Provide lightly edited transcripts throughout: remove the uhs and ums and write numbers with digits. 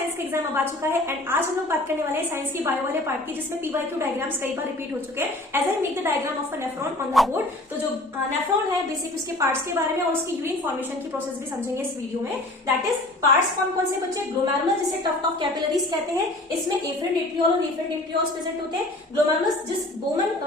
Science का exam अब आ चुका है एंड आज हम लोग बात करने वाले हैं साइंस की बायो वाले पार्ट की, जिसमें पीवाईक्यू डायग्राम्स कई बार रिपीट हो चुके हैं। As I make the diagram of a nephron on the board, तो जो नेफ्रॉन है बेसिक उसके पार्ट्स के बारे में और उसकी यूरिन फॉर्मेशन की प्रोसेस भी समझेंगे इस वीडियो में। दैट इज पार्ट्स कौन से बच्चे? ग्लोमेरुलस, जिसे टफ्ट ऑफ कैपिलरीज कहते हैं। इसमें एफरेंट एट्रियोल और एफरेंट एट्रियोल्स प्रेजेंट होते हैं। ग्लोमेरुलस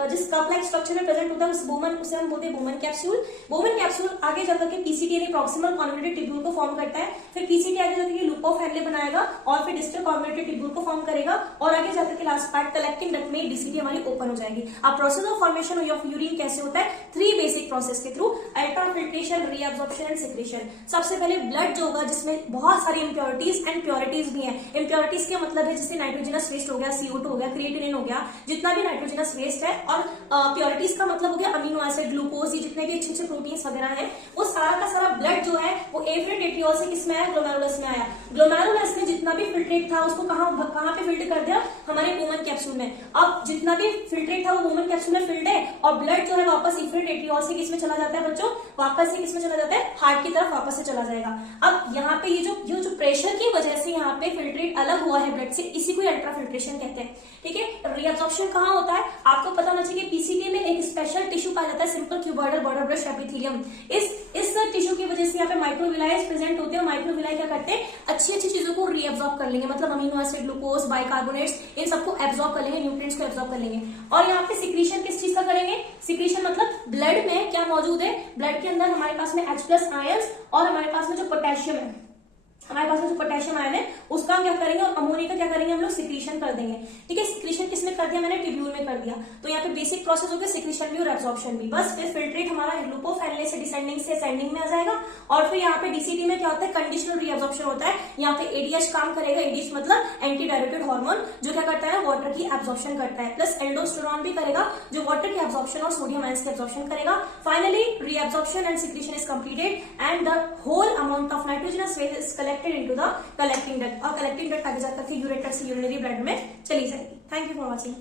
जिस कप लाइक स्ट्रक्चर में प्रेजेंट होता है उस बोमन, उसे हम बोलते हैं बोमन कैप्सूल। बोमन कैप्सूल आगे जाकर के पीसीटी यानी प्रॉक्सिमल कॉन्वोल्यूटेड ट्यूब्यूल को फॉर्म करता है। फिर पीसीटी आगे जाकर के लूप ऑफ हेनले बनाएगा और फिर डिस्टल कॉन्वोल्यूटेड ट्यूब्यूल को फॉर्म करेगा और आगे जाकर के लास्ट पार्ट कलेक्टिंग डक्ट में डीसीटी हमारी ओपन हो जाएगी। अब process of formation of urine कैसे होता है? 3 बेसिक प्रोसेस के through: ultrafiltration, reabsorption and secretion. सबसे पहले ब्लड जो होगा जिसमें बहुत सारी इंप्योरिटीज एंड प्योरिटीज भी हैं। इंप्योरिटीज के मतलब है जैसे नाइट्रोजनस वेस्ट हो गया, CO2 हो गया, क्रिएटिनिन हो गया, जितना भी नाइट्रोजनस वेस्ट है, और प्योरिटीज का मतलब हो गया अमीनो एसिड, ग्लूकोज, ये जितने भी अच्छे प्रोटीन्स वगैरह हैं, वो सारा का सारा ब्लड जो है वो एफरेंट एट्रियोल से किसमें आया? ग्लोमेरुलस में आया। ग्लोमेरुलस में जितना भी फिल्ट्रेट था उसको कहां पे फिल्टर कर दिया? हमारे बोमन कैप्सूल में। अब जितना भी फिल्ट्रेट था वो बोमन कैप्सूल में फिल्ड है और ब्लड जो है वापस एफरेंट एट्रियोल से किसमें चला जाता है बच्चों? वापस से किसमें चला जाता है? हार्ट की तरफ वापस से चला जाएगा। अब यहाँ पे ये जो प्रेशर की वजह से यहाँ पे फिल्ट्रेट अलग हुआ है ब्लड से, इसी को अल्ट्राफिल्ट्रेशन कहते हैं। ठीक है। रीअब्जॉर्प्शन कहाँ होता है? आपको पता होना चाहिए पीसीटी में एक स्पेशल टिश्यू पाया जाता है, simple cuboidal border brush epithelium. इस टिश्यू की वजह से यहाँ पे माइक्रोविलाई प्रेजेंट होते हैं। माइक्रोविलाई क्या करते हैं? अच्छी चीजों को रीअब्जॉर्ब कर लेंगे, मतलब अमीनो एसिड, ग्लूकोज, बाइकार्बोनेट्स, इन सबको एब्जॉर्ब कर लेंगे, न्यूट्रिएंट्स को एब्जॉर्ब कर लेंगे। और यहाँ पे सिक्रीशन किस चीज का करेंगे? सिक्रीशन मतलब ब्लड में क्या मौजूद है? ब्लड के अंदर हमारे पास में H+ आयंस और हमारे पास में जो पोटेशियम है, हमारे पास में जो पोटेशियम आयन है उसका क्या करेंगे, और अमोनिया का क्या करेंगे हम लोग? सिक्रीशन कर देंगे। ठीक है। सिक्रीशन किसमें कर दिया? मैंने ट्यूब्यूल में कर दिया। तो यहाँ पे बेसिक प्रोसेस हो गया सिक्रीशन भी और एब्जॉर्प्शन भी। बस फिर फिल्ट्रेट हमारा लूप ऑफ हेनले से डिसेंडिंग से असेंडिंग में आ जाएगा और फिर यहाँ पे डीसीटी में क्या होता है? कंडीशनल रीअब्जॉर्प्शन होता है। यहाँ पे एडीएच काम करेगा। एडीएच मतलब एंटी डायरेटेड हार्मोन, जो क्या करता है? वाटर की एब्जॉर्प्शन करता है। प्लस एल्डोस्टेरोन भी करेगा जो वाटर की एब्जॉर्प्शन और सोडियम आयंस की एब्जॉर्प्शन करेगा। Finally reabsorption and secretion is completed and the whole amount of nitrogenous waste is collected into the collecting duct, और कलेक्टिंग डक्ट आगे जाकर के यूरेटर से यूरिनरी ब्लड में चली जाएगी। Thank you for watching.